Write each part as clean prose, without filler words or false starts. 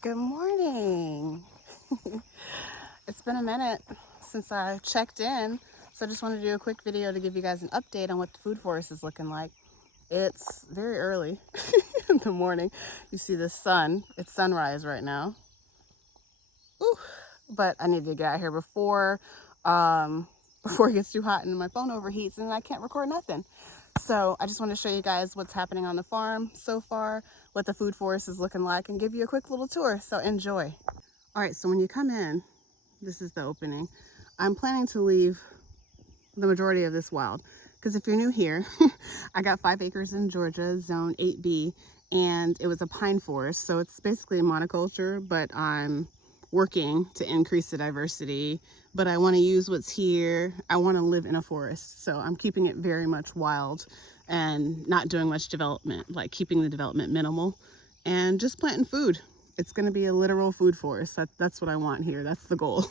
Good morning. It's been a minute since I checked in, so I just wanted to do a quick video to give you guys an update on what the food forest is looking like. It's very early in the morning. You see the sun. It's sunrise right now. Ooh, but I need to get out here before it gets too hot and my phone overheats and I can't record nothing. So I just want to show you guys what's happening on the farm so far, what the food forest is looking like, and give you a quick little tour. So enjoy. All right, so when you come in, this is the opening. I'm planning to leave the majority of this wild because if you're new here, I got 5 acres in Georgia, zone 8B, and it was a pine forest. So it's basically a monoculture, but I'm working to increase the diversity, but I want to use what's here. I want to live in a forest. So I'm keeping it very much wild and not doing much development, like keeping the development minimal and just planting food. It's going to be a literal food forest. That's what I want here. That's the goal.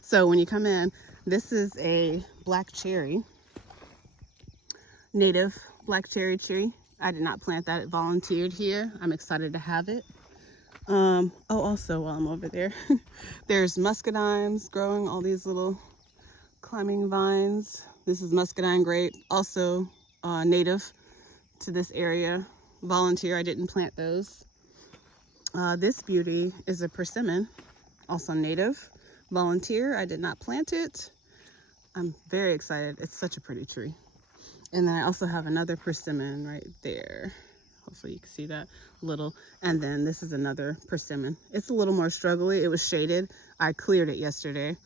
So when you come in, this is a black cherry, native black cherry tree. I did not plant that. It volunteered here. I'm excited to have it. Also while I'm over there, there's muscadines growing, all these little climbing vines. This is muscadine grape, also native to this area. Volunteer, I didn't plant those. This beauty is a persimmon, also native. Volunteer, I did not plant it. I'm very excited. It's such a pretty tree. And then I also have another persimmon right there. Hopefully you can see that little. And then this is another persimmon. It's a little more struggly. It was shaded. I cleared it yesterday.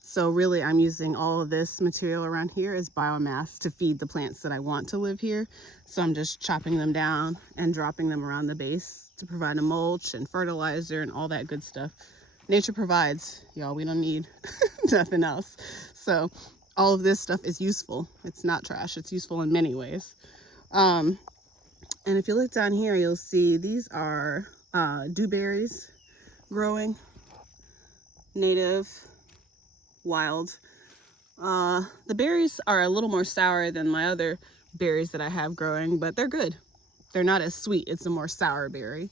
So really I'm using all of this material around here as biomass to feed the plants that I want to live here. So I'm just chopping them down and dropping them around the base to provide a mulch and fertilizer and all that good stuff. Nature provides, y'all. We don't need nothing else. So all of this stuff is useful. It's not trash. It's useful in many ways. And if you look down here, you'll see these are dewberries growing, native, wild. The berries are a little more sour than my other berries that I have growing, but they're good. They're not as sweet. It's a more sour berry.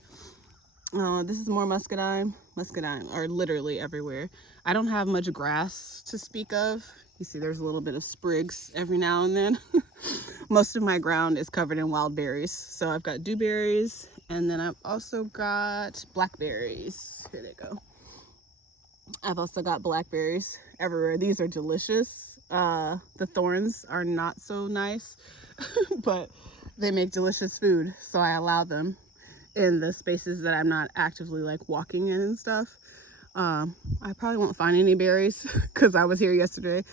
This is more muscadine. Muscadine are literally everywhere. I don't have much grass to speak of. You see there's a little bit of sprigs every now and then. Most of my ground is covered in wild berries. So I've got dewberries, and then I've also got blackberries. Here they go. I've also got blackberries everywhere. These are delicious. The thorns are not so nice, but they make delicious food. So I allow them in the spaces that I'm not actively like walking in and stuff. I probably won't find any berries because I was here yesterday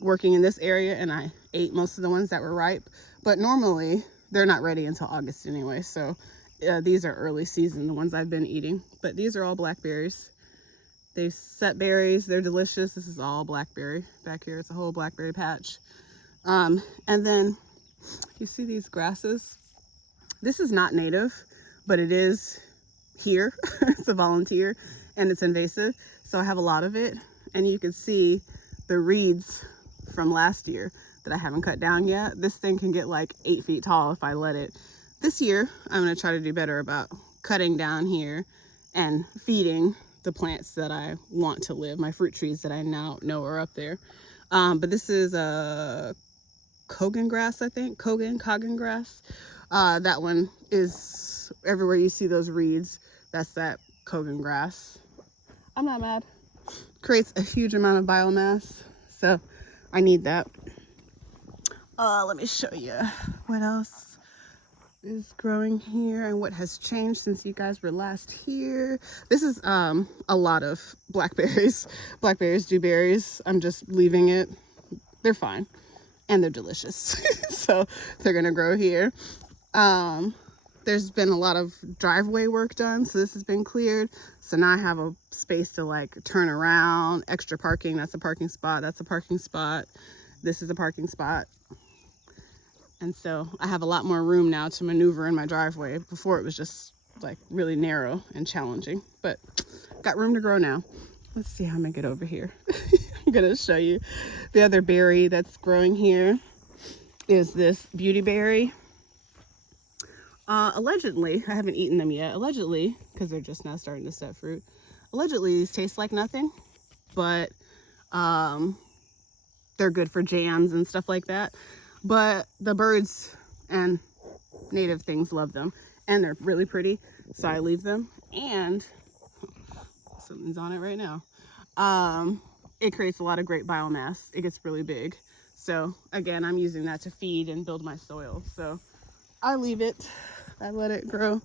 working in this area and I ate most of the ones that were ripe, but normally they're not ready until August anyway. So these are early season, the ones I've been eating, but these are all blackberries. They set berries. They're delicious. This is all blackberry back here. It's a whole blackberry patch. And then you see these grasses. This is not native, but it is here. It's a volunteer and it's invasive. So I have a lot of it. And you can see the reeds from last year that I haven't cut down yet. This thing can get like 8 feet tall if I let it. This year, I'm gonna try to do better about cutting down here and feeding the plants that I want to live, my fruit trees that I now know are up there. But this is a Kogan grass, I think, Kogan grass. That one is everywhere you see those reeds. That's that Kogan grass. I'm not mad. Creates a huge amount of biomass, so I need that. Let me show you what else is growing here and what has changed since you guys were last here. This is a lot of blackberries, dewberries. I'm just leaving it. They're fine and they're delicious. So they're gonna grow here. There's been a lot of driveway work done, so this has been cleared. So now I have a space to like turn around, extra parking. That's a parking spot. That's a parking spot. This is a parking spot. And so I have a lot more room now to maneuver in my driveway. Before it was just like really narrow and challenging, but got room to grow now. Let's see how I'm gonna get over here. I'm gonna show you the other berry that's growing here is this beauty berry. Allegedly, I haven't eaten them yet. Allegedly, because they're just now starting to set fruit. Allegedly, these taste like nothing, but they're good for jams and stuff like that. But the birds and native things love them, and they're really pretty, so I leave them. And something's on it right now. It creates a lot of great biomass. It gets really big. So again, I'm using that to feed and build my soil. So I leave it. I let it grow.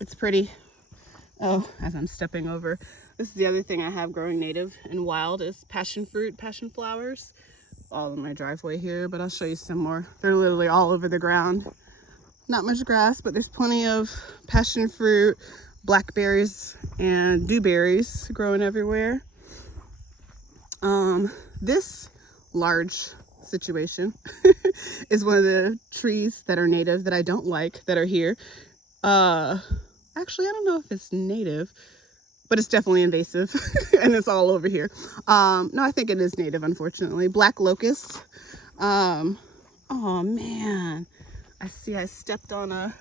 It's pretty. Oh, as I'm stepping over, this is the other thing I have growing native and wild is passion fruit, passion flowers, all in my driveway here, but I'll show you some more. They're literally all over the ground. Not much grass, but there's plenty of passion fruit, blackberries, and dewberries growing everywhere. This large situation is one of the trees that are native that I don't like that are here. Actually, I don't know if it's native, but it's definitely invasive and it's all over here. No, I think it is native, unfortunately. Black locust. Oh man, I see I stepped on a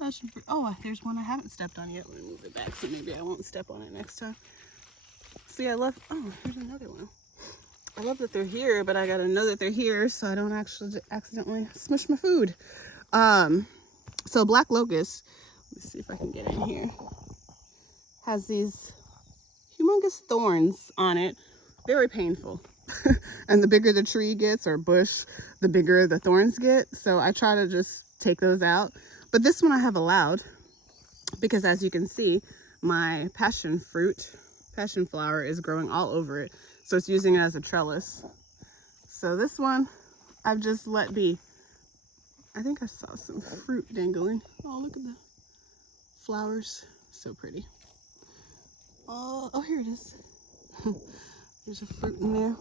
passion fruit. Oh, there's one I haven't stepped on yet. Let me move it back so maybe I won't step on it next time. See, I love, oh, here's another one. I love that they're here, but I gotta know that they're here so I don't actually accidentally smush my food. So black locust, let's see if I can get in here, has these humongous thorns on it, very painful. And the bigger the tree gets or bush, the bigger the thorns get. So I try to just take those out. But this one I have allowed because, as you can see, my passion flower is growing all over it. So it's using it as a trellis. So this one I've just let be. I think I saw some fruit dangling. Oh, look at the flowers. So pretty. Oh, here it is. There's a fruit in there.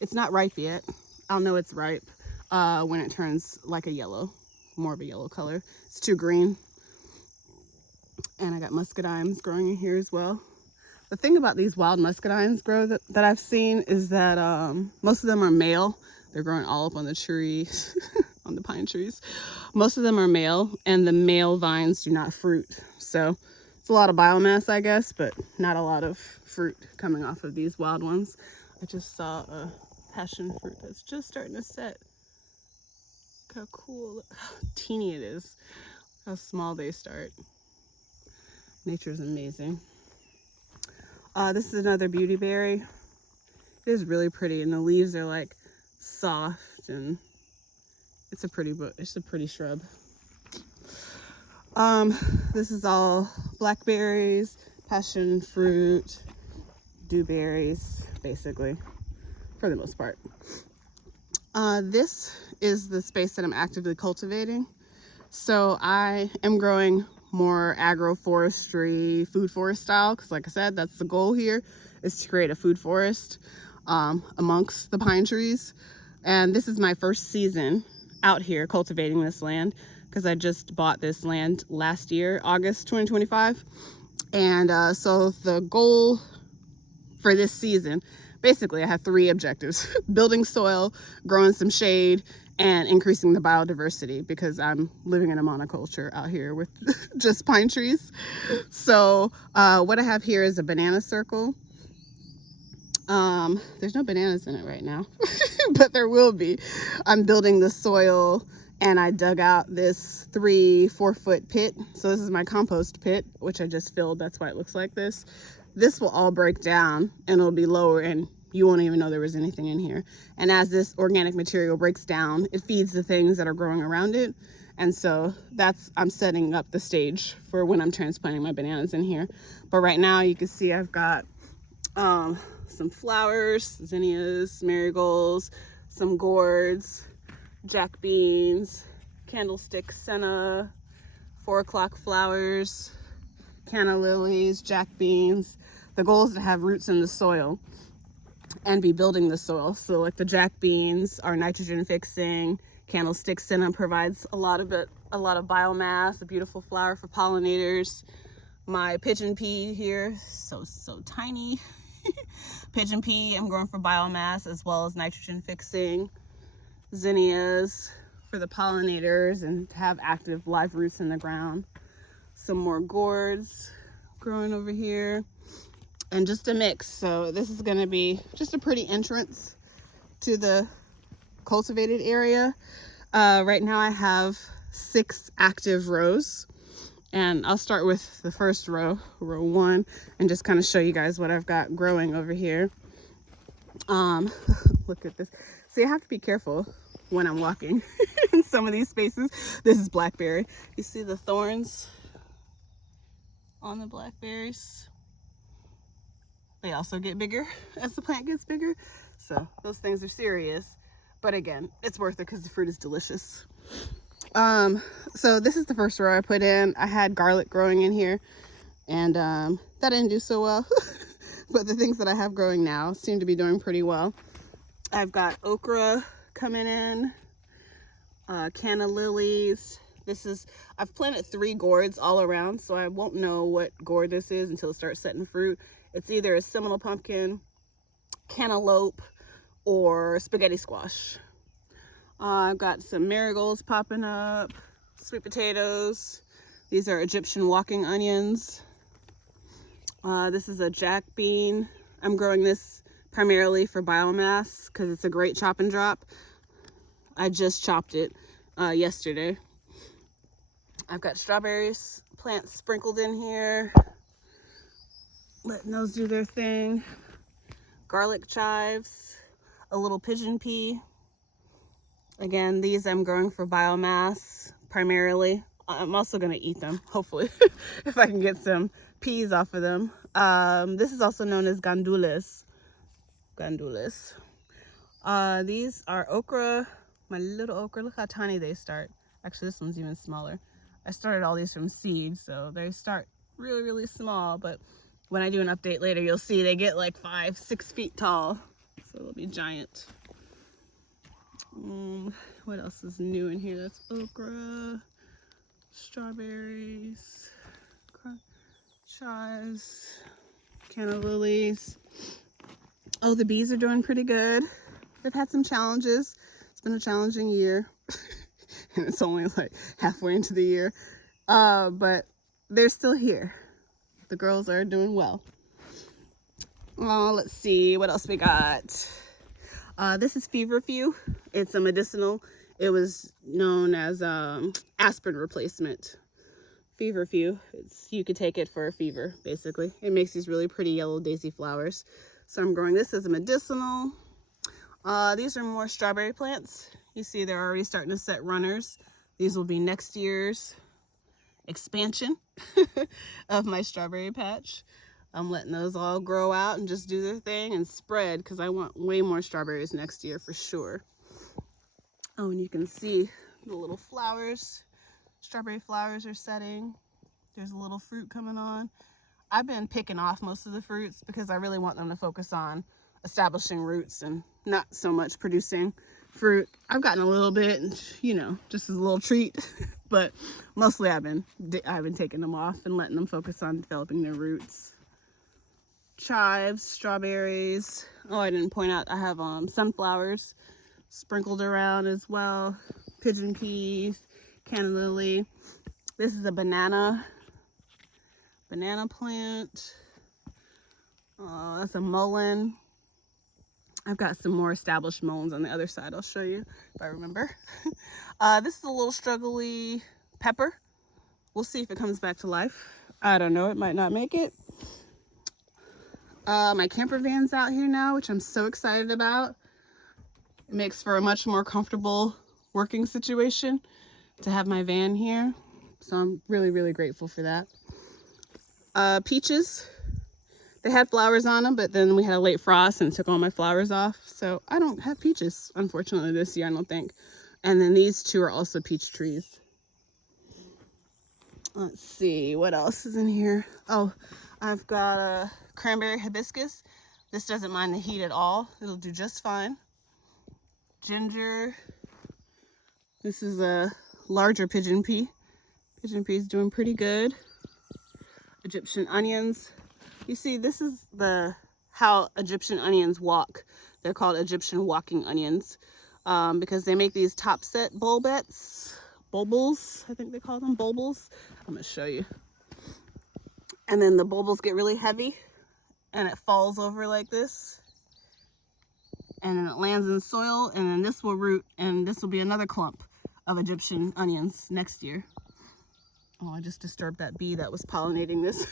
It's not ripe yet. I'll know it's ripe when it turns like a yellow, more of a yellow color. It's too green. And I got muscadines growing in here as well. The thing about these wild muscadines that I've seen is that most of them are male. They're growing all up on the trees, on the pine trees. Most of them are male, and the male vines do not fruit. So it's a lot of biomass, I guess, but not a lot of fruit coming off of these wild ones. I just saw a passion fruit that's just starting to set. Look how cool, look how teeny it is, how small they start. Nature's amazing. This is another beauty berry. It is really pretty, and the leaves are like soft, and it's a pretty shrub. This is all blackberries, passion fruit, dewberries, basically, for the most part. This is the space that I'm actively cultivating. So I am growing more agroforestry, food forest style, because like I said, that's the goal here, is to create a food forest amongst the pine trees. And this is my first season out here cultivating this land, because I just bought this land last year, August 2025. And so the goal for this season, basically I have 3 objectives: building soil, growing some shade, and increasing the biodiversity, because I'm living in a monoculture out here with just pine trees. So what I have here is a banana circle. There's no bananas in it right now, but there will be. I'm building the soil, and I dug out this 3-4 foot pit. So this is my compost pit, which I just filled. That's why it looks like this. This will all break down, and it'll be lower, and you won't even know there was anything in here. And as this organic material breaks down, it feeds the things that are growing around it. And so I'm setting up the stage for when I'm transplanting my bananas in here. But right now you can see I've got some flowers, zinnias, marigolds, some gourds, jack beans, candlestick senna, 4 o'clock flowers, canna lilies, jack beans. The goal is to have roots in the soil and be building the soil. So like the jack beans are nitrogen fixing. Candlestick senna provides a lot of biomass, a beautiful flower for pollinators. My pigeon pea here, so tiny. Pigeon pea I'm growing for biomass as well as nitrogen fixing. Zinnias for the pollinators and to have active live roots in the ground. Some more gourds growing over here, and just a mix. So this is going to be just a pretty entrance to the cultivated area. Right now I have 6 active rows, and I'll start with the first row, row 1, and just kind of show you guys what I've got growing over here. Look at this. See, I have to be careful when I'm walking in some of these spaces. This is blackberry. You see the thorns on the blackberries? They also get bigger as the plant gets bigger. So those things are serious. But again, it's worth it because the fruit is delicious. So this is the first row I put in. I had garlic growing in here, and that didn't do so well. But the things that I have growing now seem to be doing pretty well. I've got okra coming in, canna lilies. I've planted 3 gourds all around, so I won't know what gourd this is until it starts setting fruit. It's either a Seminole pumpkin, cantaloupe, or spaghetti squash. I've got some marigolds popping up, sweet potatoes. These are Egyptian walking onions. This is a jack bean. I'm growing this primarily for biomass because it's a great chop and drop. I just chopped it yesterday. I've got strawberries plants sprinkled in here, letting those do their thing. Garlic chives, a little pigeon pea. Again, these I'm growing for biomass primarily. I'm also going to eat them, hopefully, if I can get some peas off of them. This is also known as gandules. These are okra, my little okra. Look how tiny they start. Actually, this one's even smaller. I started all these from seed, so they start really, really small. But when I do an update later, you'll see they get like 5-6 feet tall. So they'll be giant. What else is new in here? That's okra, strawberries, chives, canna lilies. Oh, the bees are doing pretty good. They've had some challenges. It's been a challenging year. And it's only like halfway into the year. But they're still here. The girls are doing well. Let's see what else we got. This is feverfew. It's a medicinal. It was known as aspirin replacement. Feverfew. You could take it for a fever, basically. It makes these really pretty yellow daisy flowers. So I'm growing this as a medicinal. These are more strawberry plants. You see they're already starting to set runners. These will be next year's expansion of my strawberry patch. I'm letting those all grow out and just do their thing and spread because I want way more strawberries next year for sure. Oh, and you can see the little flowers. Strawberry flowers are setting. There's a little fruit coming on. I've been picking off most of the fruits because I really want them to focus on establishing roots and not so much producing fruit. I've gotten a little bit, you know, just as a little treat, but mostly I've been taking them off and letting them focus on developing their roots. Chives, strawberries. Oh, I didn't point out I have sunflowers sprinkled around as well. Pigeon peas, canna lily. This is a banana plant. That's a mullein. I've got some more established mulleins on the other side. I'll show you if I remember. This is a little struggly pepper. We'll see if it comes back to life. I don't know. It might not make it. My camper van's out here now, which I'm so excited about. It makes for a much more comfortable working situation to have my van here. So I'm really, really grateful for that. Peaches. They had flowers on them, but then we had a late frost and took all my flowers off. So I don't have peaches, unfortunately, this year, I don't think. And then these 2 are also peach trees. Let's see, what else is in here? Oh, I've got a cranberry hibiscus. This doesn't mind the heat at all. It'll do just fine. Ginger. This is a larger pigeon pea. Pigeon pea is doing pretty good. Egyptian onions. You see, this is how Egyptian onions walk. They're called Egyptian walking onions. because they make these top set bulbets, bulbils, I think they call them bulbils. I'm gonna show you. And then the bulbils get really heavy and it falls over like this. And then it lands in the soil, and then this will root, and this will be another clump of Egyptian onions next year. Oh, I just disturbed that bee that was pollinating this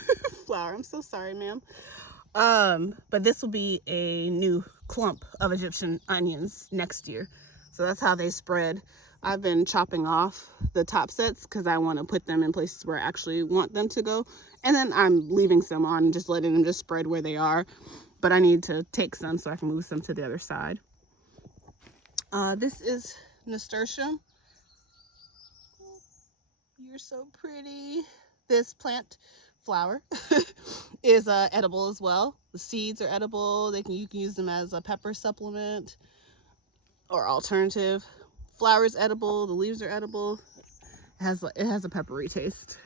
flower. I'm so sorry, ma'am. But this will be a new clump of Egyptian onions next year. So that's how they spread. I've been chopping off the top sets because I want to put them in places where I actually want them to go. And then I'm leaving some on and just letting them just spread where they are. But I need to take some so I can move some to the other side. This is nasturtium. You're so pretty. This plant flower is edible as well. The seeds are edible. You can use them as a pepper supplement or alternative. Flower is edible. The leaves are edible. It has a peppery taste,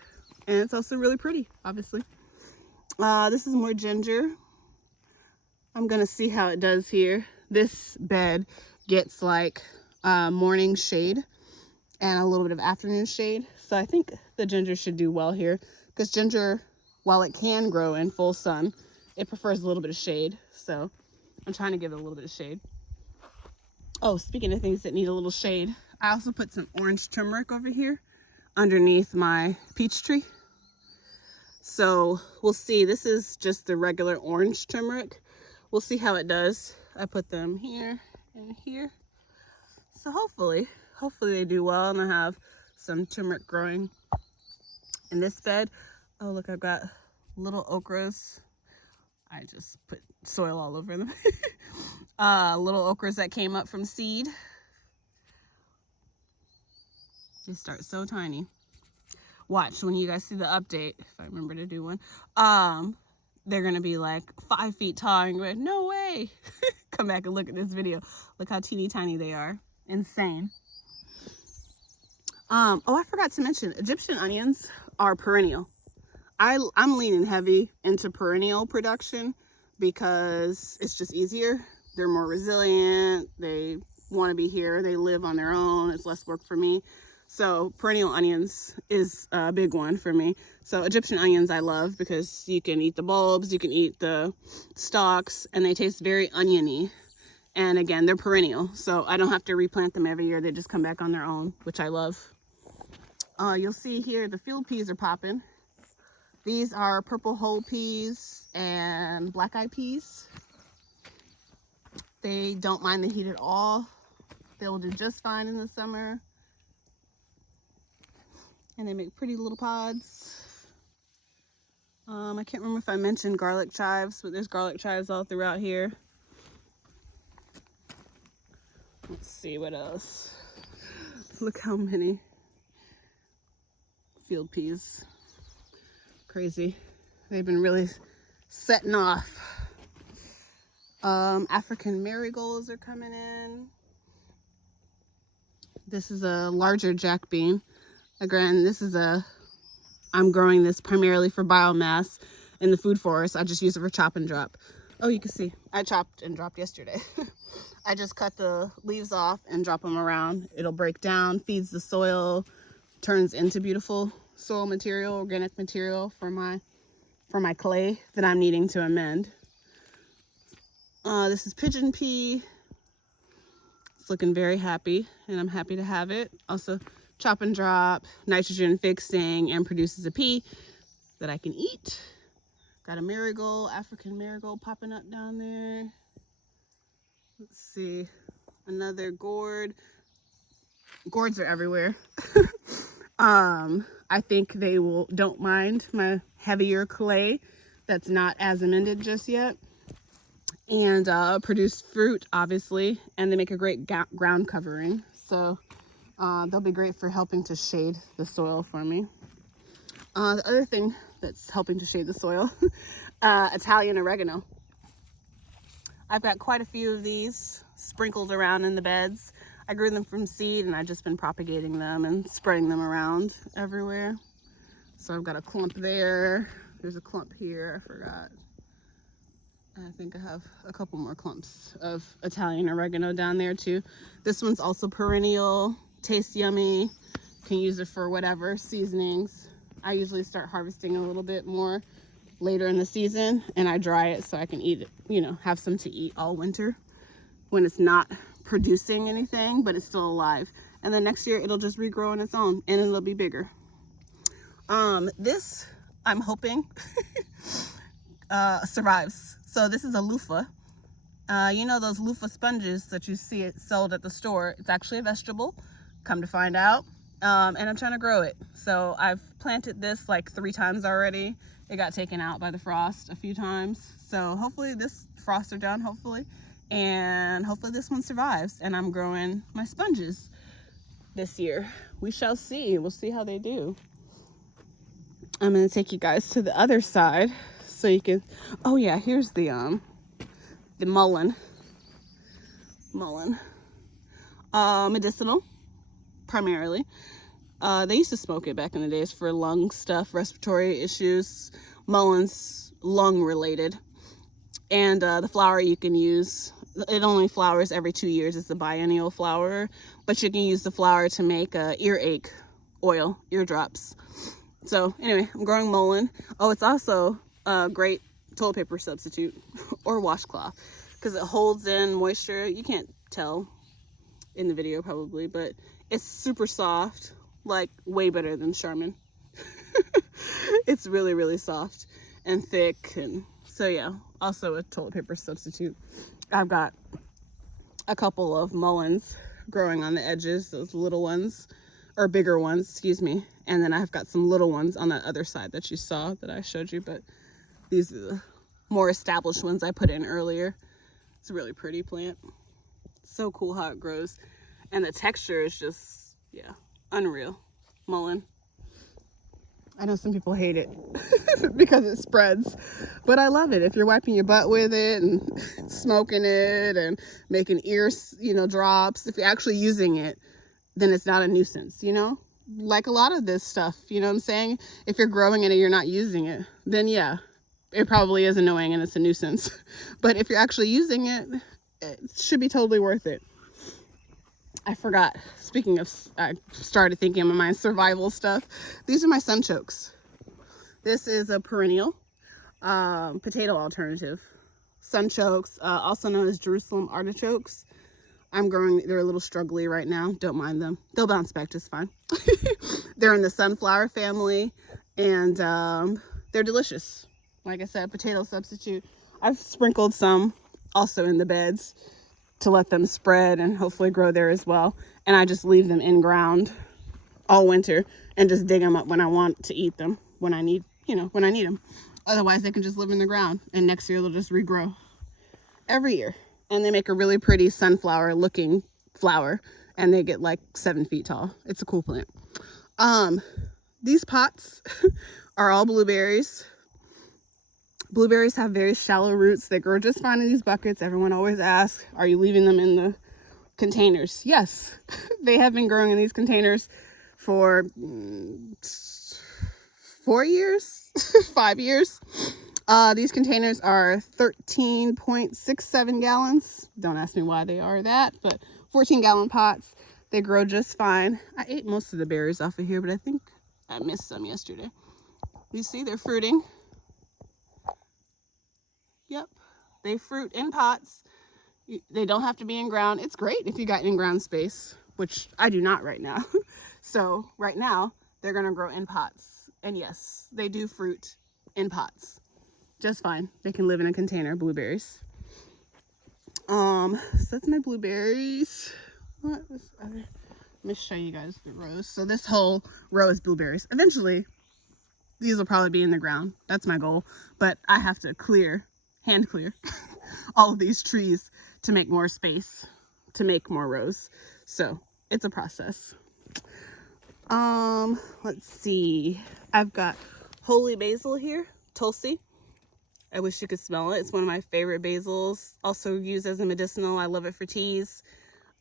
and it's also really pretty, obviously. This is more ginger. I'm gonna see how it does here. This bed gets like morning shade and a little bit of afternoon shade. So I think the ginger should do well here, because ginger, while it can grow in full sun, it prefers a little bit of shade. So I'm trying to give it a little bit of shade. Oh, speaking of things that need a little shade, I also put some orange turmeric over here underneath my peach tree. So we'll see. This is just the regular orange turmeric. We'll see how it does. I put them here and here. So hopefully they do well, and I have some turmeric growing in this bed. Oh, look, I've got little okras. I just put soil all over them. Little okras that came up from seed. They start so tiny. Watch when you guys see the update, if I remember to do one. They're gonna be like 5 feet tall, and you're like, no way. Come back and look at this video. Look how teeny tiny they are. Insane. Oh, I forgot to mention, Egyptian onions are perennial. I'm leaning heavy into perennial production because it's just easier. They're more resilient. They want to be here. They live on their own. It's less work for me. So perennial onions is a big one for me. So Egyptian onions I love because you can eat the bulbs, you can eat the stalks, and they taste very oniony. And again, they're perennial, so I don't have to replant them every year. They just come back on their own, which I love. You'll see here the field peas are popping. These are purple whole peas and black-eyed peas. They don't mind the heat at all. They will do just fine in the summer. And they make pretty little pods. I can't remember if I mentioned garlic chives, but there's garlic chives all throughout here. Let's see what else. Look how many field peas. Crazy. They've been really setting off. African marigolds are coming in. This is a larger jack bean. Again, I'm growing this primarily for biomass in the food forest. I just use it for chop and drop. Oh, you can see I chopped and dropped yesterday. I just cut the leaves off and drop them around. It'll break down, feeds the soil, turns into beautiful soil material, organic material for my clay that I'm needing to amend. This is pigeon pea. It's looking very happy, and I'm happy to have it. Also, chop and drop, nitrogen fixing, and produces a pea that I can eat. Got a marigold, African marigold popping up down there. Let's see, another gourd. Gourds are everywhere. I think they don't mind my heavier clay that's not as amended just yet. And produce fruit, obviously, and they make a great ground covering. So they'll be great for helping to shade the soil for me. The other thing that's helping to shade the soil, Italian oregano. I've got quite a few of these sprinkled around in the beds. I grew them from seed, and I've just been propagating them and spreading them around everywhere. So I've got a clump there. There's a clump here, I forgot. I think I have a couple more clumps of Italian oregano down there too. This one's also perennial, tastes yummy, can use it for whatever seasonings. I usually start harvesting a little bit more later in the season, and I dry it so I can eat it, you know, have some to eat all winter when it's not producing anything, but it's still alive. And then next year it'll just regrow on its own and it'll be bigger. This, I'm hoping, survives. So this is a loofah. You know those loofah sponges that you see it sold at the store? It's actually a vegetable, come to find out. And I'm trying to grow it. So I've planted this like 3 times already. It got taken out by the frost a few times. So hopefully this frosts are done, hopefully. And hopefully this one survives. And I'm growing my sponges this year. We shall see. We'll see how they do. I'm going to take you guys to the other side so you can, oh yeah, here's the mullein. Medicinal, primarily. They used to smoke it back in the days for lung stuff, respiratory issues. Mullein's lung related. And the flower you can use, it only flowers every 2 years. It's a biennial flower, but you can use the flower to make earache oil, eardrops. So anyway, I'm growing mullein. Oh, it's also a great toilet paper substitute or washcloth because it holds in moisture. You can't tell in the video probably, but it's super soft, like way better than Charmin. It's really, really soft and thick. And so yeah, also a toilet paper substitute. I've got a couple of mulleins growing on the edges, those little ones, or bigger ones, excuse me. And then I've got some little ones on that other side that you saw that I showed you, but these are the more established ones I put in earlier. It's a really pretty plant. So cool how it grows. And the texture is just, yeah, unreal. Mullein. I know some people hate it because it spreads, but I love it. If you're wiping your butt with it and smoking it and making ears, you know, drops, if you're actually using it, then it's not a nuisance, you know? Like a lot of this stuff, you know what I'm saying? If you're growing it and you're not using it, then yeah, it probably is annoying and it's a nuisance. But if you're actually using it, it should be totally worth it. I forgot, speaking of, I started thinking in my mind, survival stuff. These are my sunchokes. This is a perennial potato alternative. Sunchokes, also known as Jerusalem artichokes. I'm growing, they're a little struggly right now. Don't mind them. They'll bounce back just fine. They're in the sunflower family and they're delicious. Like I said, potato substitute. I've sprinkled some also in the beds to let them spread and hopefully grow there as well. And I just leave them in ground all winter and just dig them up when I want to eat them, when I need, you know, when I need them. Otherwise they can just live in the ground and next year they'll just regrow every year. And they make a really pretty sunflower looking flower and they get like 7 feet tall. It's a cool plant. These pots are all blueberries. Blueberries have very shallow roots. They grow just fine in these buckets. Everyone always asks, are you leaving them in the containers? Yes, they have been growing in these containers for 4 years, 5 years. These containers are 13.67 gallons. Don't ask me why they are that, but 14-gallon pots. They grow just fine. I ate most of the berries off of here, but I think I missed some yesterday. You see, they're fruiting. Yep, they fruit in pots. They don't have to be in ground. It's great if you got in-ground space, which I do not right now. So right now, they're gonna grow in pots. And yes, they do fruit in pots. Just fine. They can live in a container, blueberries. So that's my blueberries. What was other? Let me show you guys the rows. So this whole row is blueberries. Eventually, these will probably be in the ground. That's my goal. But I have to hand clear all of these trees to make more space, to make more rows. So it's a process. Let's see. I've got holy basil here, Tulsi. I wish you could smell it. It's one of my favorite basils. Also used as a medicinal. I love it for teas.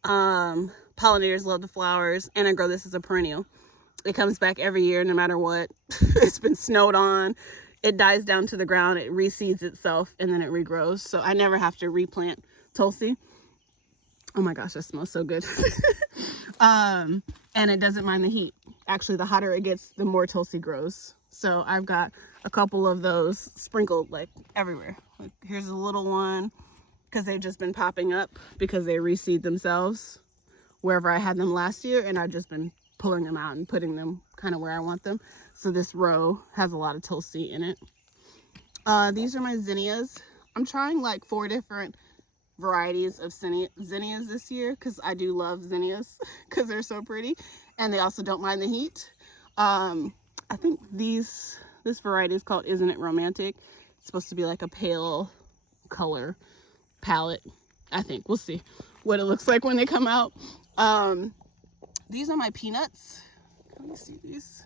Pollinators love the flowers, and I grow this as a perennial. It comes back every year, no matter what. It's been snowed on. it dies down to the ground, it reseeds itself, and then it regrows. So I never have to replant Tulsi. Oh my gosh, that smells so good. And it doesn't mind the heat. Actually, the hotter it gets, the more Tulsi grows. So I've got a couple of those sprinkled like everywhere. Like, here's a little one because they've just been popping up because they reseed themselves wherever I had them last year, and I've just been pulling them out and putting them kind of where I want them. So this row has a lot of Tulsi in it. These are my zinnias. I'm trying like 4 different varieties of zinnias this year because I do love zinnias because they're so pretty and they also don't mind the heat. I think this variety is called Isn't It Romantic? It's supposed to be like a pale color palette. I think we'll see what it looks like when they come out. These are my peanuts. Can you see these?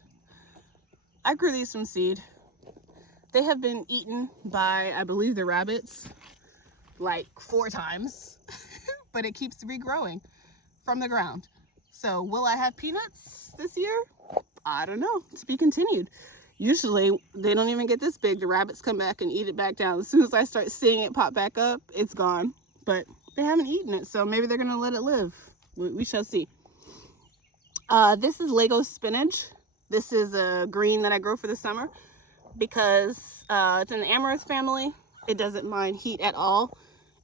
I grew these from seed. They have been eaten by, I believe, the rabbits like 4 times, but it keeps regrowing from the ground. So will I have peanuts this year? I don't know. To be continued. Usually they don't even get this big. The rabbits come back and eat it back down. As soon as I start seeing it pop back up, it's gone. But they haven't eaten it, so maybe they're gonna let it live. We shall see. This is Lego spinach. This is a green that I grow for the summer because it's in the amaranth family. It doesn't mind heat at all.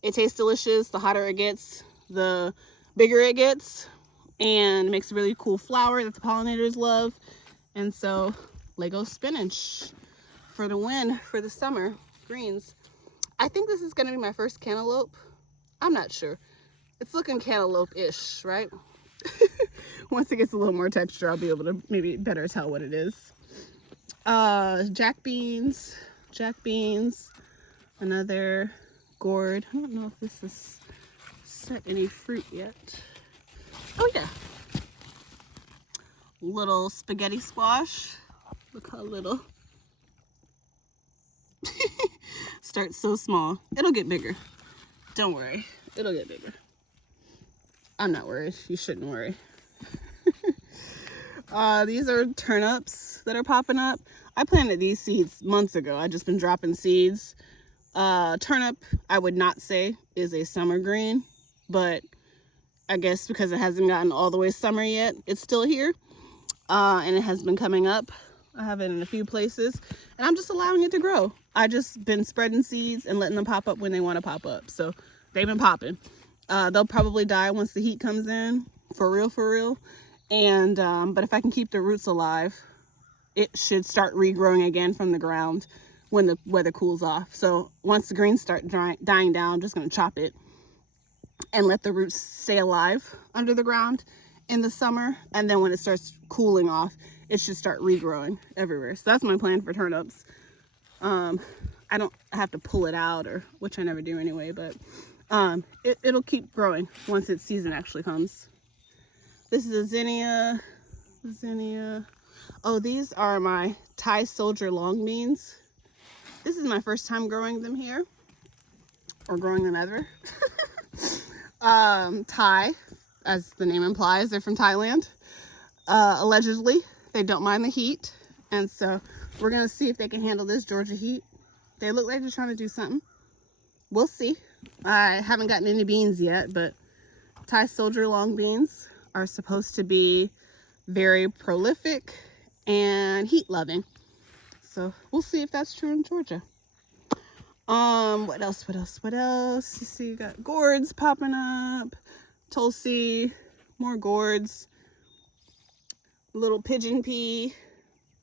It tastes delicious. The hotter it gets, the bigger it gets, and it makes a really cool flower that the pollinators love. And so Lego spinach for the win for the summer. Greens. I think this is going to be my first cantaloupe. I'm not sure. It's looking cantaloupe-ish, right? Once it gets a little more texture, I'll be able to maybe better tell what it is. Jack beans. Another gourd. I don't know if this has set any fruit yet. Oh yeah. Little spaghetti squash. Look how little. Starts so small. It'll get bigger. Don't worry. It'll get bigger. I'm not worried. You shouldn't worry. These are turnips that are popping up. I planted these seeds months ago. I've just been dropping seeds. Turnip, I would not say is a summer green, but I guess because it hasn't gotten all the way summer yet, it's still here. And it has been coming up. I have it in a few places, and I'm just allowing it to grow. I just been spreading seeds and letting them pop up when they want to pop up. So they've been popping. They'll probably die once the heat comes in, for real. And but if I can keep the roots alive, it should start regrowing again from the ground when the weather cools off. So once the greens start dying down, I'm just going to chop it and let the roots stay alive under the ground in the summer. And then when it starts cooling off, it should start regrowing everywhere. So that's my plan for turnips. I don't have to pull it out, or which I never do anyway, but it'll keep growing once its season actually comes. This is a zinnia. Oh, these are my Thai soldier long beans. This is my first time growing them here, or growing them ever. Thai, as the name implies, they're from Thailand. Allegedly, they don't mind the heat, and so we're gonna see if they can handle this Georgia heat. They look like they're trying to do something. We'll see. I haven't gotten any beans yet, but Thai soldier long beans are supposed to be very prolific and heat loving. So we'll see if that's true in Georgia. What else? You see, you got gourds popping up, Tulsi, more gourds, little pigeon pea.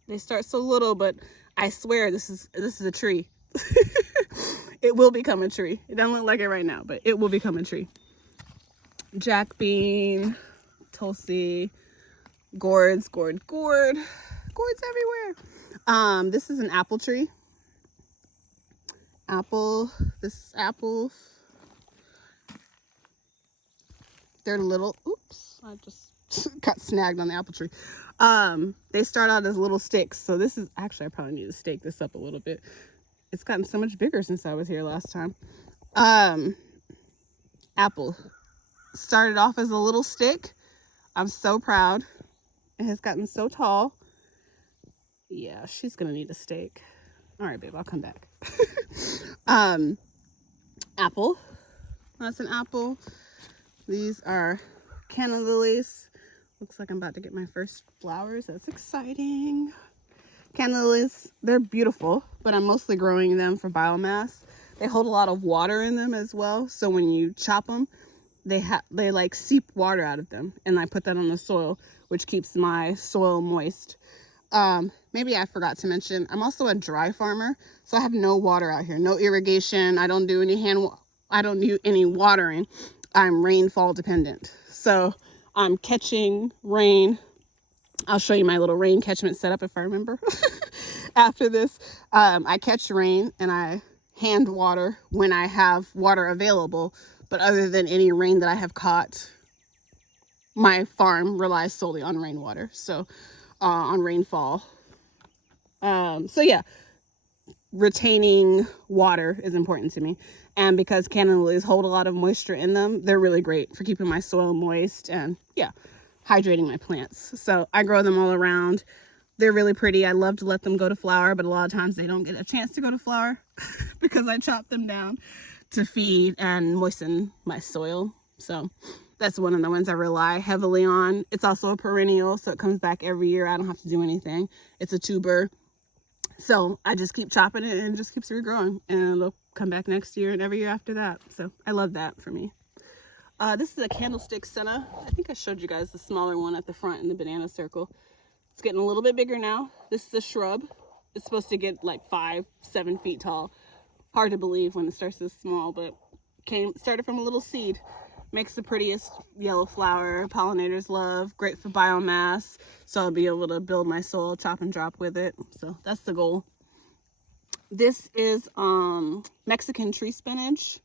They start so little, but I swear this is a tree. It will become a tree. It doesn't look like it right now, but it will become a tree. Jack bean, Tulsi, gourds everywhere. This is an apple tree. This is apples. They're little, oops, I just got snagged on the apple tree. They start out as little sticks. So this is, actually I probably need to stake this up a little bit. It's gotten so much bigger since I was here last time. Apple started off as a little stick. I'm so proud. It has gotten so tall. Yeah, she's gonna need a stake. All right, babe, I'll come back. Apple. That's an apple. These are canna lilies. Looks like I'm about to get my first flowers. That's exciting. Canna lilies, they're beautiful, but I'm mostly growing them for biomass. They hold a lot of water in them as well. So when you chop them, they like seep water out of them, and I put that on the soil, which keeps my soil moist. Maybe I forgot to mention, I'm also a dry farmer, so I have no water out here, no irrigation. I don't do any watering. I'm rainfall dependent. So I'm catching rain. I'll show you my little rain catchment setup if I remember after this. I catch rain and I hand water when I have water available. But other than any rain that I have caught, my farm relies solely on rainwater. So on rainfall. So yeah, retaining water is important to me. And because canna lilies hold a lot of moisture in them, they're really great for keeping my soil moist and yeah, hydrating my plants. So I grow them all around. They're really pretty. I love to let them go to flower, but a lot of times they don't get a chance to go to flower because I chop them down to feed and moisten my soil. So that's one of the ones I rely heavily on. It's also a perennial, so it comes back every year. I don't have to do anything. It's a tuber. So I just keep chopping it and it just keeps regrowing, and it'll come back next year and every year after that. So I love that for me. This is a candlestick senna. I think I showed you guys the smaller one at the front in the banana circle. It's getting a little bit bigger now. This is a shrub. It's supposed to get like 5-7 feet tall. Hard to believe when it starts this small, but started from a little seed. Makes the prettiest yellow flower. Pollinators love. Great for biomass. So I'll be able to build my soil, chop and drop with it. So that's the goal. This is Mexican tree spinach.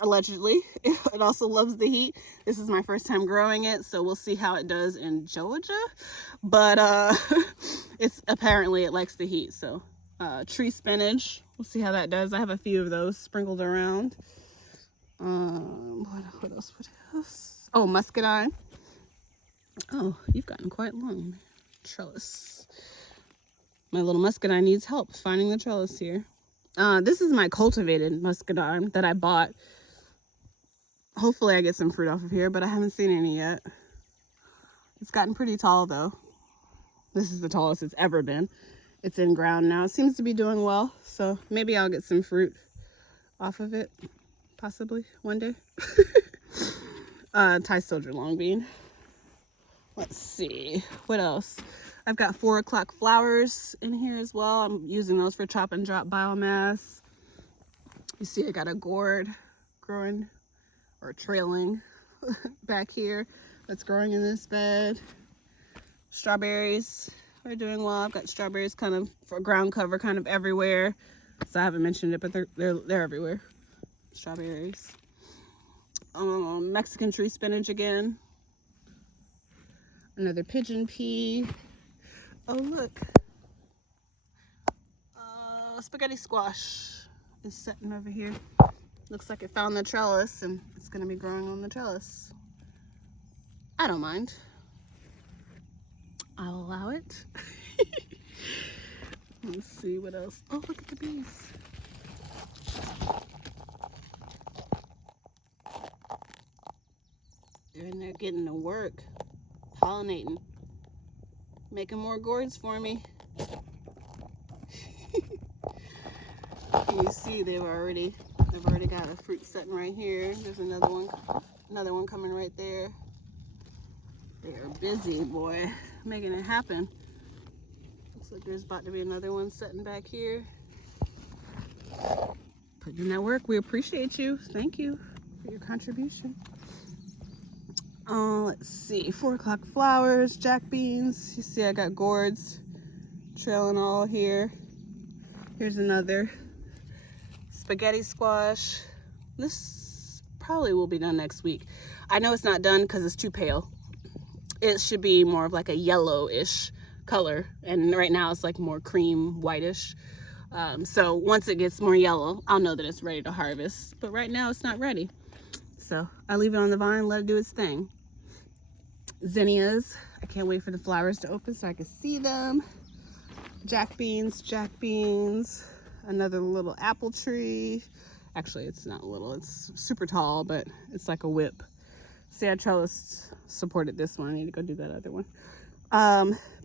Allegedly. It also loves the heat. This is my first time growing it, so we'll see how it does in Georgia. But it likes the heat. So tree spinach. We'll see how that does. I have a few of those sprinkled around. What else? Oh, muscadine. Oh, you've gotten quite long. Trellis. My little muscadine needs help finding the trellis here. This is my cultivated muscadine that I bought. Hopefully I get some fruit off of here, but I haven't seen any yet. It's gotten pretty tall though. This is the tallest it's ever been. It's in ground now. It seems to be doing well, so maybe I'll get some fruit off of it. Possibly one day. Thai soldier long bean. Let's see what else. I've got 4 o'clock flowers in here as well. I'm using those for chop and drop biomass. You see I got a gourd growing or trailing back here that's growing in this bed. Strawberries are doing well. I've got strawberries kind of for ground cover kind of everywhere. So I haven't mentioned it, but they're everywhere. Strawberries. Mexican tree spinach again. Another pigeon pea. Oh look. Spaghetti squash is sitting over here. Looks like it found the trellis and it's gonna be growing on the trellis. I don't mind. I'll allow it. Let's see what else. Oh, look at the bees. They're in there getting to work, pollinating, making more gourds for me. You see they've already got a fruit setting right here. There's another one coming right there. They are busy, boy, making it happen. Looks like there's about to be another one setting back here. Putting in that work. We appreciate you. Thank you for your contribution. Let's see, 4 o'clock flowers, jack beans. You see I got gourds trailing all here. Here's another spaghetti squash. This probably will be done next week. I know it's not done because it's too pale. It should be more of like a yellowish color, and right now it's like more cream whitish. So once it gets more yellow, I'll know that it's ready to harvest, but right now it's not ready. So I leave it on the vine, let it do its thing. Zinnias, I can't wait for the flowers to open so I can see them. Jack beans, another little apple tree. Actually, it's not little, it's super tall, but it's like a whip. See, I trellis supported this one. I need to go do that other one.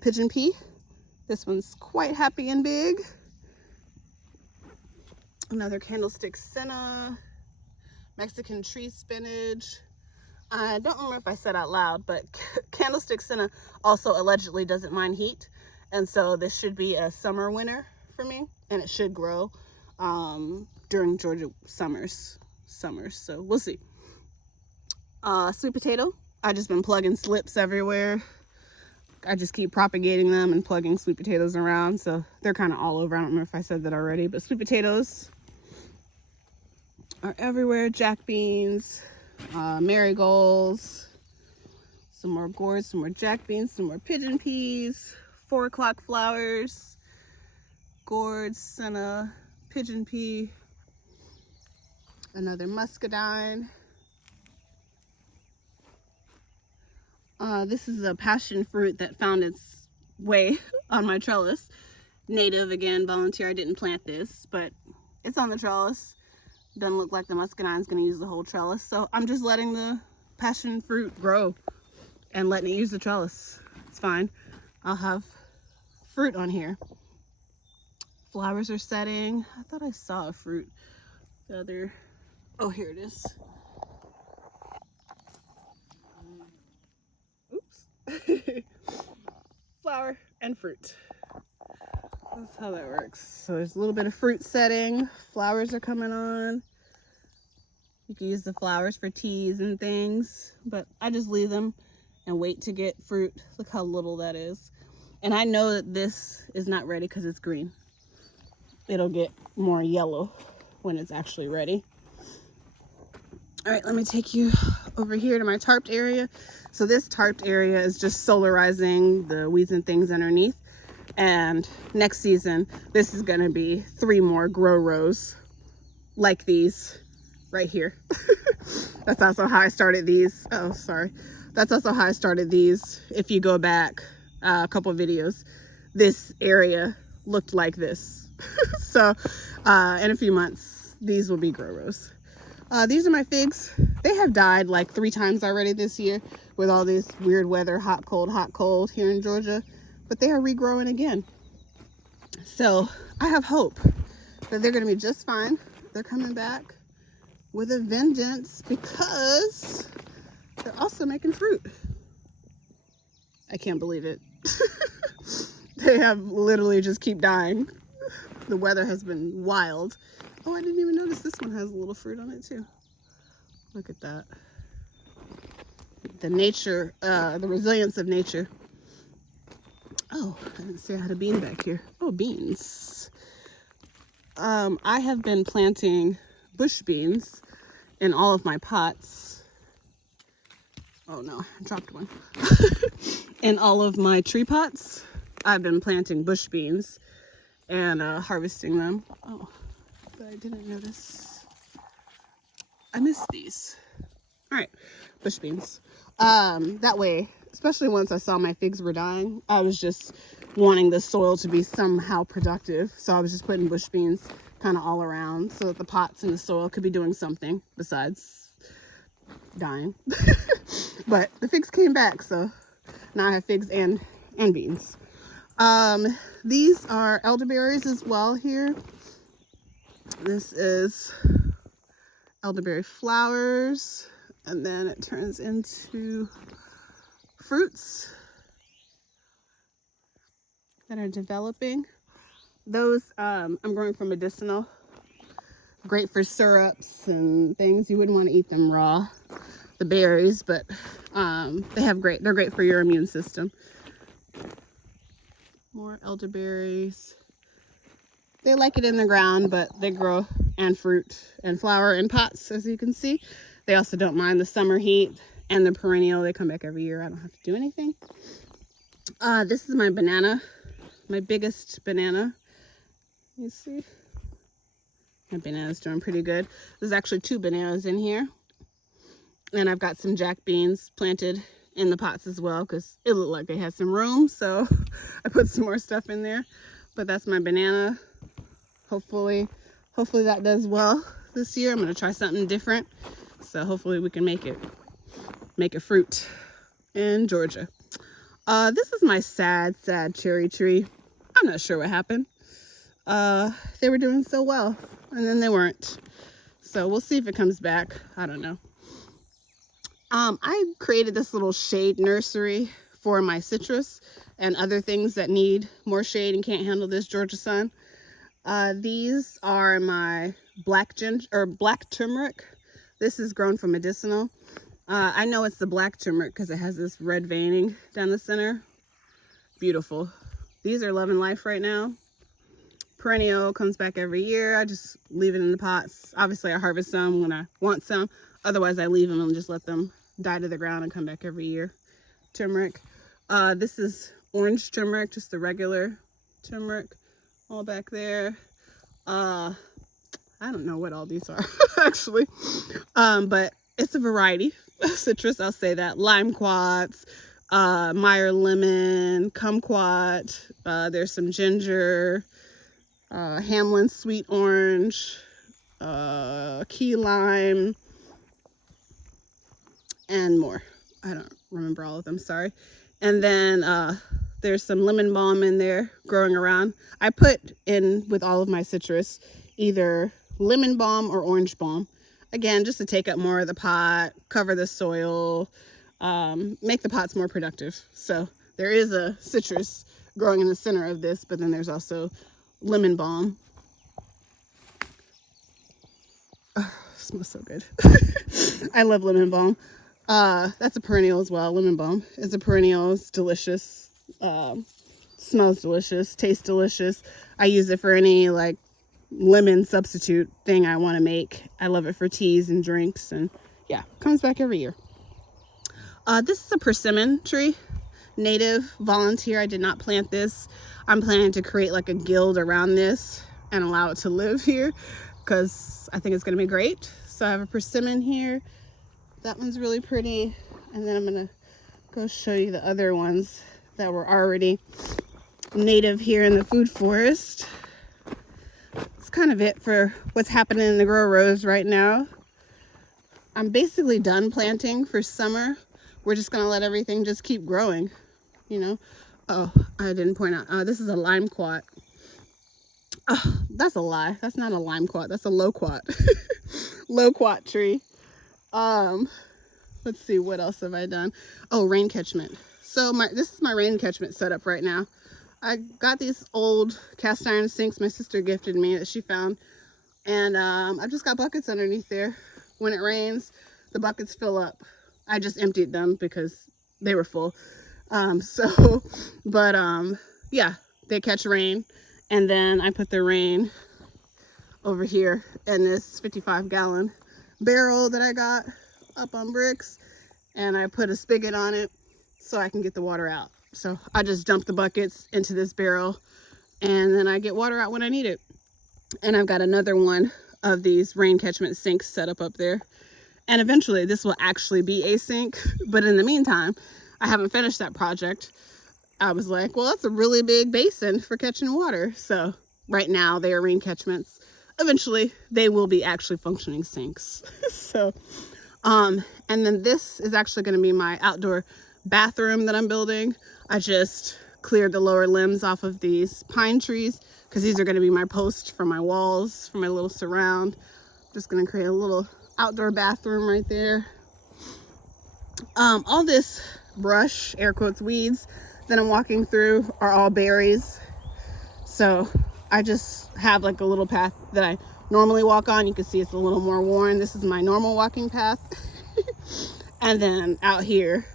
Pigeon pea. This one's quite happy and big. Another candlestick senna. Mexican tree spinach. I don't remember if I said out loud, but candlestick senna also allegedly doesn't mind heat. And so this should be a summer winter for me, and it should grow during Georgia summers. So we'll see. Sweet potato. I just been plugging slips everywhere. I just keep propagating them and plugging sweet potatoes around, so they're kind of all over. I don't remember if I said that already, but sweet potatoes are everywhere. Jack beans, marigolds, some more gourds, some more jack beans, some more pigeon peas, 4 o'clock flowers, gourds, senna, pigeon pea, another muscadine. This is a passion fruit that found its way on my trellis. Native, again, volunteer. I didn't plant this, but it's on the trellis. Doesn't look like the muscadine's gonna use the whole trellis, so I'm just letting the passion fruit grow and letting it use the trellis. It's fine. I'll have fruit on here. Flowers are setting. I thought I saw a fruit. The other, oh, here it is. Oops. Flower and fruit. That's how that works. So there's a little bit of fruit setting. Flowers are coming on. You can use the flowers for teas and things, but I just leave them and wait to get fruit. Look how little that is. And I know that this is not ready because it's green. It'll get more yellow when it's actually ready. All right, let me take you over here to my tarped area. So this tarped area is just solarizing the weeds and things underneath. And next season, this is gonna be 3 more grow rows like these right here. That's also how I started these. Oh, sorry. That's also how I started these. If you go back a couple of videos, this area looked like this. So in a few months, these will be grow rows. These are my figs. They have died like 3 times already this year with all this weird weather, hot, cold here in Georgia. But they are regrowing again. So I have hope that they're going to be just fine. They're coming back with a vengeance because they're also making fruit. I can't believe it. They have literally just keep dying. The weather has been wild. Oh, I didn't even notice this one has a little fruit on it too. Look at that. The nature, the resilience of nature. Oh, I didn't see I had a bean back here. Oh, beans. I have been planting bush beans in all of my pots. Oh no, I dropped one. In all of my tree pots, I've been planting bush beans and harvesting them. Oh, but I didn't notice. I missed these. All right, bush beans. That way, especially once I saw my figs were dying, I was just wanting the soil to be somehow productive. So I was just putting bush beans kind of all around so that the pots and the soil could be doing something besides dying. But the figs came back, so now I have figs and beans. These are elderberries as well here. This is elderberry flowers, and then it turns into fruits that are developing. Those I'm growing for medicinal. Great for syrups and things. You wouldn't want to eat them raw, the berries, but they're great for your immune system. More elderberries. They like it in the ground, but they grow and fruit and flower in pots, as you can see. They also don't mind the summer heat and the perennial. They come back every year. I don't have to do anything. This is my banana, my biggest banana. You see? My banana's doing pretty good. There's actually 2 bananas in here. And I've got some jack beans planted in the pots as well because it looked like they had some room. So I put some more stuff in there. but that's my banana. Hopefully that does well this year. I'm gonna try something different. So hopefully we can make it fruit in Georgia. This is my sad cherry tree. I'm not sure what happened. They were doing so well and then they weren't. So we'll see if it comes back. I don't know. I created this little shade nursery for my citrus and other things that need more shade and can't handle this Georgia sun. These are my black turmeric. This is grown for medicinal. I know it's the black turmeric because it has this red veining down the center. Beautiful. These are loving life right now. Perennial, comes back every year. I just leave it in the pots. Obviously I harvest some when I want some. Otherwise I leave them and just let them die to the ground and come back every year. Turmeric. This is orange turmeric, just the regular turmeric, all back there. I don't know what all these are actually, but it's a variety of citrus, I'll say that. Lime quats, Meyer lemon, kumquat, there's some ginger, Hamlin sweet orange, key lime, and more. I don't remember all of them, sorry. And then there's some lemon balm in there growing around. I put in with all of my citrus either lemon balm or orange balm. Again, just to take up more of the pot, cover the soil, make the pots more productive. So there is a citrus growing in the center of this, but then there's also lemon balm. Oh, smells so good. I love lemon balm. That's a perennial as well. Lemon balm is a perennial. It's delicious. Smells delicious, tastes delicious. I use it for any like lemon substitute thing I want to make. I love it for teas and drinks, and yeah, comes back every year. This is a persimmon tree, native volunteer. I did not plant this. I'm planning to create like a guild around this and allow it to live here because I think it's going to be great. So I have a persimmon here. That one's really pretty. And then I'm going to go show you the other ones that were already native here in the food forest. It's kind of it for what's happening in the grow rows right now. I'm basically done planting for summer. We're just going to let everything just keep growing, you know. Oh, I didn't point out. This is a lime quat. Oh, that's a lie. That's not a lime quat. That's a loquat. Loquat tree. Let's see, what else have I done? Oh, rain catchment. So this is my rain catchment setup right now. I got these old cast iron sinks my sister gifted me that she found. And I've just got buckets underneath there. When it rains, the buckets fill up. I just emptied them because they were full. Yeah, they catch rain. And then I put the rain over here in this 55-gallon barrel that I got up on bricks. And I put a spigot on it so I can get the water out. So I just dump the buckets into this barrel and then I get water out when I need it. And I've got another one of these rain catchment sinks set up there. And eventually this will actually be a sink. But in the meantime, I haven't finished that project. I was like, well, that's a really big basin for catching water. So right now they are rain catchments. Eventually they will be actually functioning sinks. And then this is actually going to be my outdoor bathroom that I'm building. I just cleared the lower limbs off of these pine trees because these are going to be my posts for my walls, for my little surround. Just going to create a little outdoor bathroom right there. All this brush, air quotes, weeds that I'm walking through are all berries. So I just have like a little path that I normally walk on. You can see it's a little more worn. This is my normal walking path. And then out here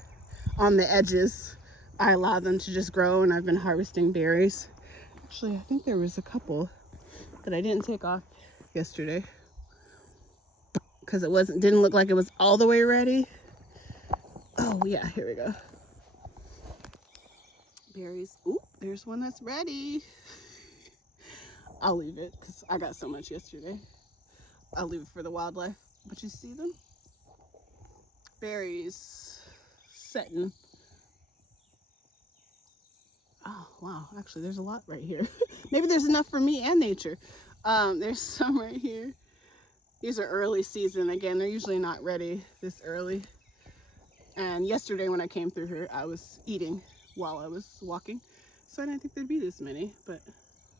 on the edges, I allow them to just grow, and I've been harvesting berries. Actually, I think there was a couple that I didn't take off yesterday because it didn't look like it was all the way ready. Oh yeah, here we go. Berries. Ooh, there's one that's ready. I'll leave it because I got so much yesterday. I'll leave it for the wildlife. But you see them? Berries setting. Oh, wow. Actually, there's a lot right here. Maybe there's enough for me and nature. There's some right here. These are early season. Again, they're usually not ready this early. And yesterday when I came through here, I was eating while I was walking. So I didn't think there'd be this many, but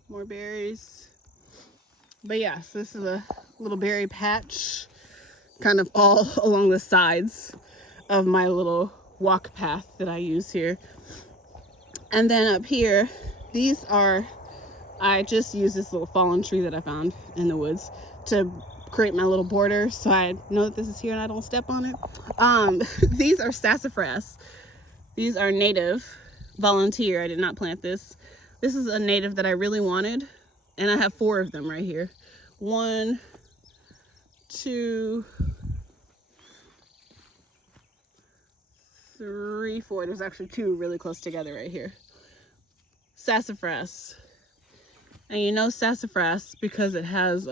more berries. But yeah, so this is a little berry patch, kind of all along the sides of my little walk path that I use here. And then up here, these are, I just used this little fallen tree that I found in the woods to create my little border so I know that this is here and I don't step on it. These are sassafras. These are native, volunteer. I did not plant this. This is a native that I really wanted, and I have 4 of them right here. 1, 2, 3, 4. There's actually 2 really close together right here. Sassafras. And you know sassafras because it has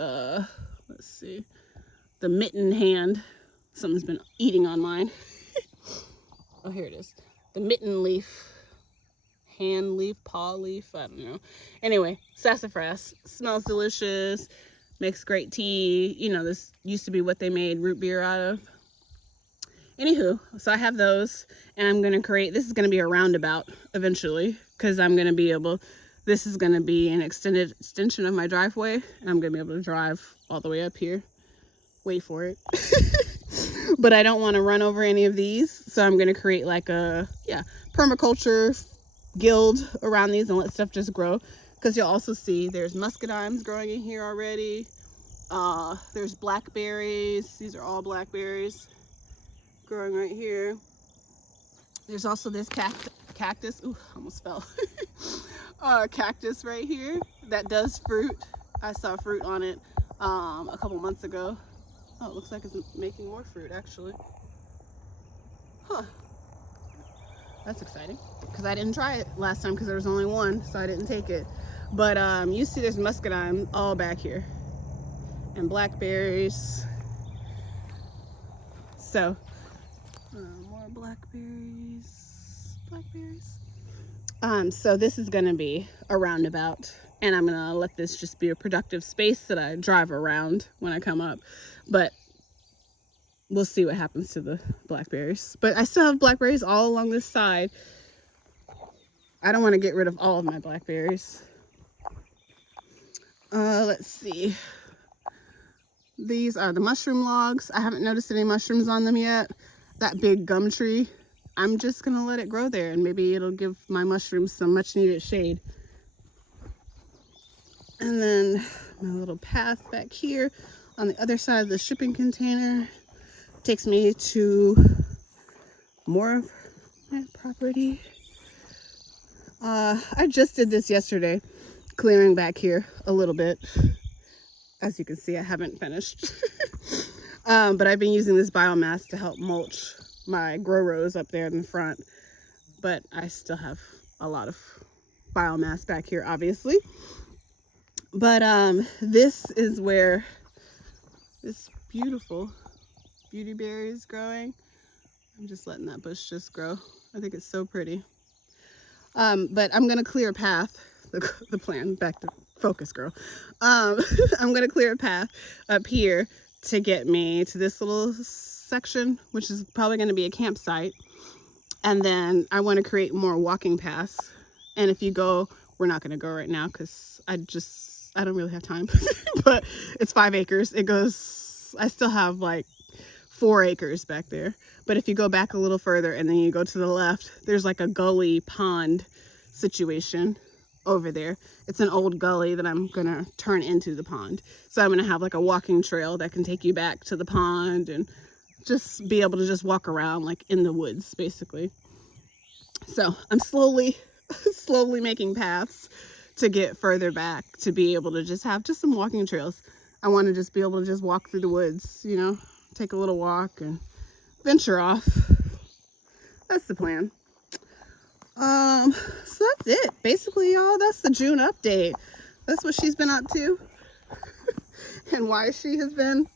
let's see, the mitten hand. Something's been eating on mine. Oh, here it is. The mitten leaf, hand leaf, paw leaf, I don't know. Anyway, sassafras smells delicious, makes great tea. You know, this used to be what they made root beer out of. Anywho, so I have those, and I'm gonna create, this is gonna be a roundabout eventually, because I'm gonna be able, this is gonna be an extension of my driveway, and I'm gonna be able to drive all the way up here. Wait for it. But I don't want to run over any of these, so I'm gonna create like a, yeah, permaculture guild around these and let stuff just grow. Because you'll also see there's muscadines growing in here already. There's blackberries. These are all blackberries growing right here. There's also this cactus. Ooh, almost fell. Cactus right here that does fruit. I saw fruit on it a couple months ago. Oh, it looks like it's making more fruit actually. Huh. That's exciting because I didn't try it last time because there was only one, so I didn't take it. But you see there's muscadine all back here and blackberries. So more blackberries. So this is gonna be a roundabout, and I'm gonna let this just be a productive space that I drive around when I come up. But we'll see what happens to the blackberries. But I still have blackberries all along this side. I don't want to get rid of all of my blackberries. Let's see. These are the mushroom logs. I haven't noticed any mushrooms on them yet. That big gum tree, I'm just gonna let it grow there, and maybe it'll give my mushrooms some much needed shade. And then my little path back here on the other side of the shipping container takes me to more of my property. I just did this yesterday, clearing back here a little bit. As you can see, I haven't finished. But I've been using this biomass to help mulch my grow rows up there in the front. But I still have a lot of biomass back here, obviously. But this is where this beautiful beauty berry is growing. I'm just letting that bush just grow. I think it's so pretty. But I'm gonna clear a path. The plan, back to focus, girl. I'm gonna clear a path up here to get me to this little section, which is probably gonna be a campsite. And then I want to create more walking paths. And if you go, we're not gonna go right now because I don't really have time. But it's 5 acres. It goes, I still have like 4 acres back there. But if you go back a little further and then you go to the left, there's like a gully pond situation over there. It's an old gully that I'm gonna turn into the pond. So I'm gonna have like a walking trail that can take you back to the pond and just be able to just walk around like in the woods basically. So I'm slowly making paths to get further back to be able to just have just some walking trails. I want to just be able to just walk through the woods, you know, take a little walk and venture off. That's the plan. So that's it. Basically, y'all, that's the June update. That's what she's been up to and why she has been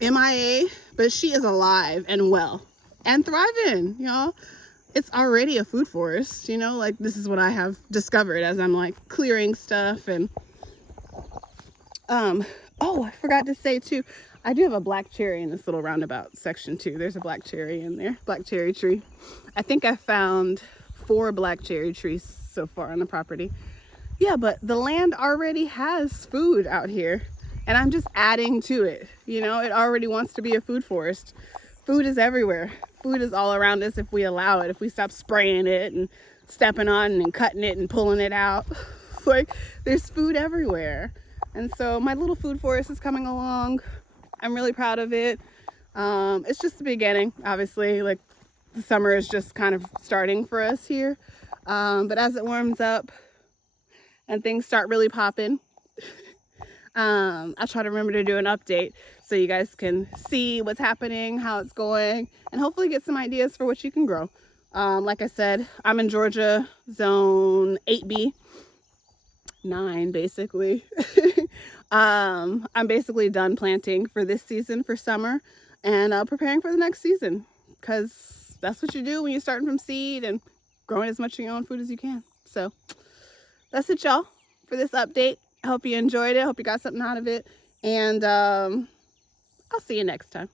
MIA, but she is alive and well and thriving, y'all. it's already a food forest, you know, like this is what I have discovered as I'm like clearing stuff. And oh, I forgot to say too, I do have a black cherry in this little roundabout section too. There's a black cherry in there, black cherry tree. I think I found 4 black cherry trees so far on the property. Yeah, but the land already has food out here and I'm just adding to it. You know, it already wants to be a food forest. Food is everywhere. Food is all around us if we allow it, if we stop spraying it and stepping on and cutting it and pulling it out. Like, there's food everywhere. And so my little food forest is coming along. I'm really proud of it. It's just the beginning, obviously. Like, the summer is just kind of starting for us here. But as it warms up and things start really popping, I'll try to remember to do an update so you guys can see what's happening, how it's going, and hopefully get some ideas for what you can grow. Like I said, I'm in Georgia zone 8B, 9 basically. I'm basically done planting for this season for summer and preparing for the next season, because that's what you do when you're starting from seed and growing as much of your own food as you can. So that's it, y'all, for this update. I hope you enjoyed it. I hope you got something out of it. And I'll see you next time.